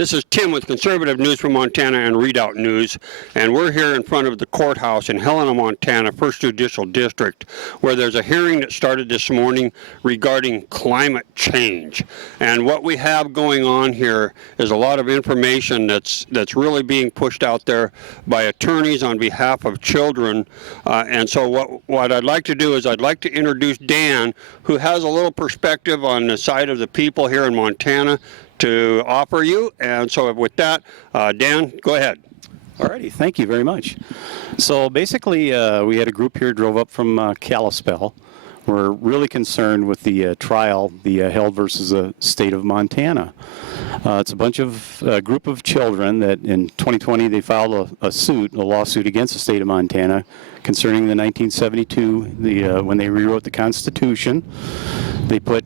This is Tim with Conservative News from Montana and Readout News, and we're here in front of the courthouse in Helena, Montana, 1st Judicial District, where there's a hearing that started this morning regarding climate change. And what we have going on here is a lot of information that's really being pushed out there by attorneys on behalf of children. And so what I'd like to do is I'd like to introduce Dan, who has a little perspective on the side of the people here in Montana to offer you. And so with that, Dan, go ahead. Alrighty, thank you very much. So basically, we had a group here drove up from Kalispell. We're really concerned with the trial, the held versus the state of Montana. It's a bunch of group of children that in 2020 they filed a lawsuit against the state of Montana concerning the 1972, when they rewrote the Constitution. They put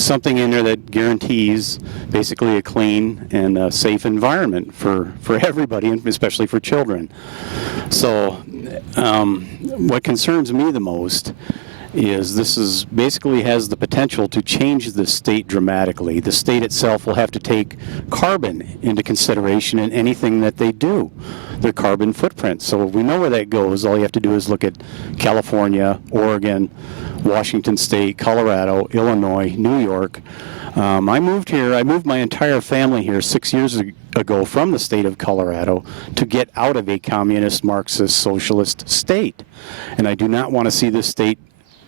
something in there that guarantees basically a clean and safe environment for everybody, and especially for children. So what concerns me the most is this basically has the potential to change the state dramatically. The state itself will have to take carbon into consideration in anything that they do, their carbon footprint. So we know where that goes. All you have to do is look at California, Oregon, Washington State, Colorado, Illinois, New York. I moved here. I moved my entire family here 6 years ago from the state of Colorado to get out of a communist, Marxist, socialist state. And I do not want to see this state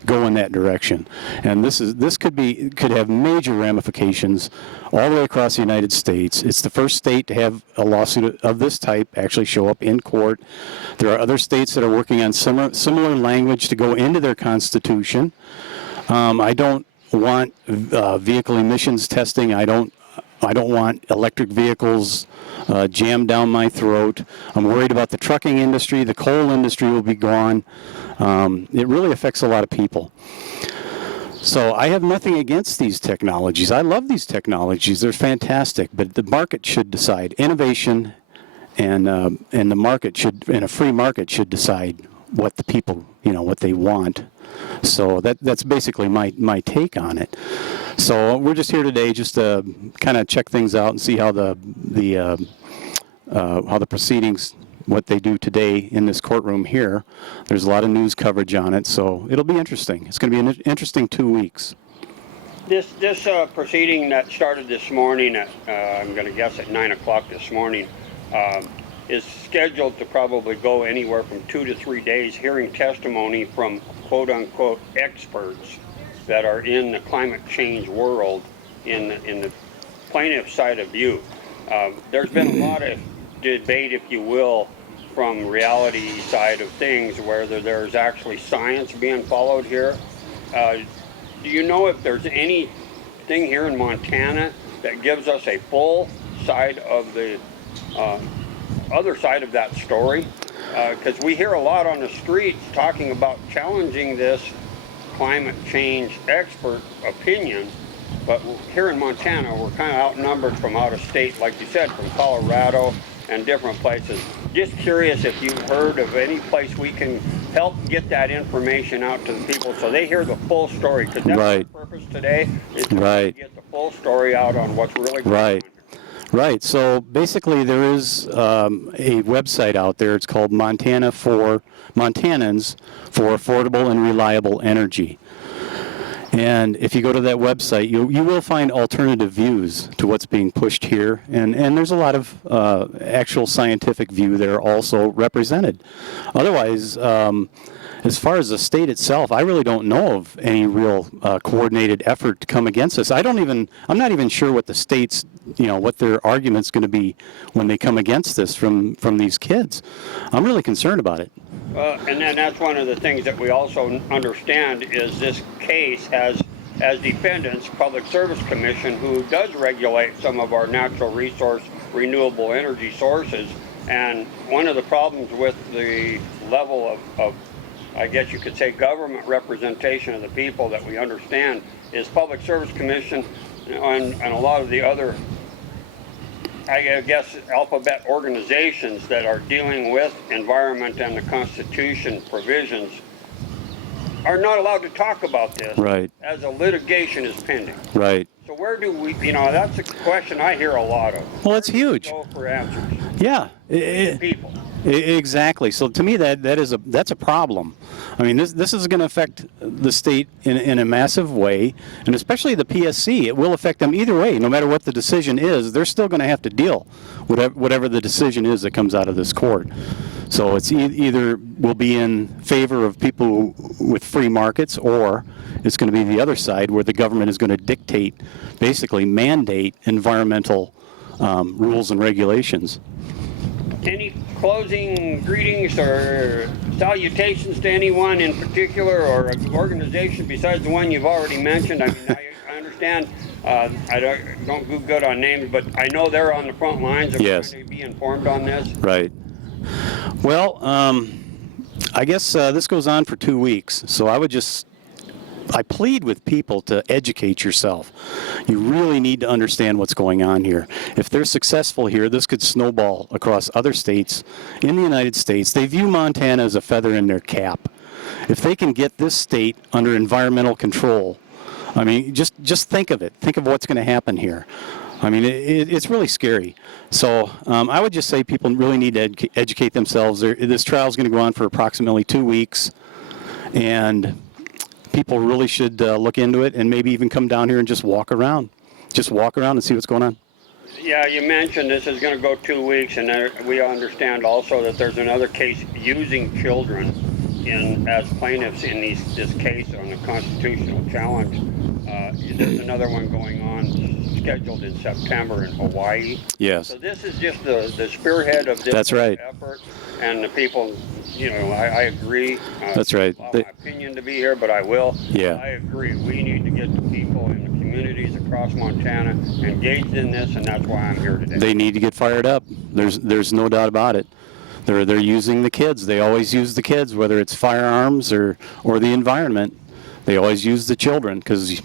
go in that direction. And this could have major ramifications all the way across the United States. It's the first state to have a lawsuit of this type actually show up in court. There are other states that are working on similar language to go into their constitution. I don't want vehicle emissions testing. I don't want electric vehicles jammed down my throat. I'm worried about the trucking industry. The coal industry will be gone. It really affects a lot of people. So I have nothing against these technologies. I love these technologies. They're fantastic. But the market should decide. Innovation and the market should, and a free market should decide what the people, what they want. So that's basically my take on it. So we're just here today just to kind of check things out and see how the proceedings, what they do today in this courtroom here. There's a lot of news coverage on it, so it'll be interesting. It's going to be an interesting 2 weeks. This proceeding that started this morning at, I'm going to guess at 9 o'clock this morning, is scheduled to probably go anywhere from 2 to 3 days, hearing testimony from quote-unquote experts that are in the climate change world in the plaintiff side of view. There's been a lot of debate, if you will, from reality side of things, whether there's actually science being followed here. Do you know if there's anything here in Montana that gives us a full side of the other side of that story? Because we hear a lot on the streets talking about challenging this climate change expert opinion, but here in Montana we're kind of outnumbered from out of state, like you said, from Colorado and different places. Just curious if you've heard of any place we can help get that information out to the people so they hear the full story, because that's right. our purpose today, is to right. get the full story out on what's really going right. on. Right. So basically there is a website out there. It's called Montans for Affordable and Reliable Energy. And if you go to that website, you will find alternative views to what's being pushed here. And there's a lot of actual scientific view there also represented. Otherwise, as far as the state itself, I really don't know of any real coordinated effort to come against us. I'm not even sure what the state's, what their argument's going to be when they come against this from these kids. I'm really concerned about it. And then that's one of the things that we also understand is this case has, as defendants, Public Service Commission, who does regulate some of our natural resource renewable energy sources. And one of the problems with the level of I guess you could say government representation of the people that we understand is Public Service Commission and a lot of the other, I guess, alphabet organizations that are dealing with environment and the Constitution provisions are not allowed to talk about this right. as a litigation is pending. Right. So where do we, that's a question I hear a lot of. Well, it's huge. Go for answers. Yeah. People. Exactly. So to me, that's a problem. I mean, this is going to affect the state in a massive way, and especially the PSC. It will affect them either way. No matter what the decision is, they're still going to have to deal with whatever the decision is that comes out of this court. So it's either will be in favor of people with free markets, or it's going to be the other side where the government is going to dictate, basically mandate environmental rules and regulations. Any closing greetings or salutations to anyone in particular, or an organization besides the one you've already mentioned? I mean, I understand I don't do good on names, but I know they're on the front lines of Yes. trying to be informed on this. Right. Well, I guess this goes on for 2 weeks, so I plead with people to educate yourself. You really need to understand what's going on here. If they're successful here, this could snowball across other states in the United States. They view Montana as a feather in their cap. If they can get this state under environmental control, I mean, just think of it. Think of what's going to happen here. I mean, it's really scary. So I would just say people really need to educate themselves. This trial is going to go on for approximately 2 weeks, and people really should look into it and maybe even come down here and just walk around. Just walk around and see what's going on. Yeah, you mentioned this is going to go 2 weeks, and we understand also that there's another case using children as plaintiffs in this case on the constitutional challenge. There's another one going on scheduled in September in Hawaii. Yes. So this is just the spearhead of this That's right. effort, and the people, I agree. That's right. It's not my opinion to be here, but I will. Yeah. I agree. We need to get the people in the communities across Montana engaged in this, and that's why I'm here today. They need to get fired up. There's no doubt about it. They're using the kids. They always use the kids, whether it's firearms or the environment. They always use the children because,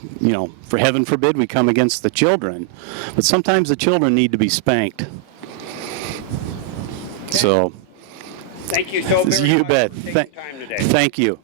for heaven forbid we come against the children. But sometimes the children need to be spanked. Okay. So, Thank you so very you much bet. for taking time today. Thank you.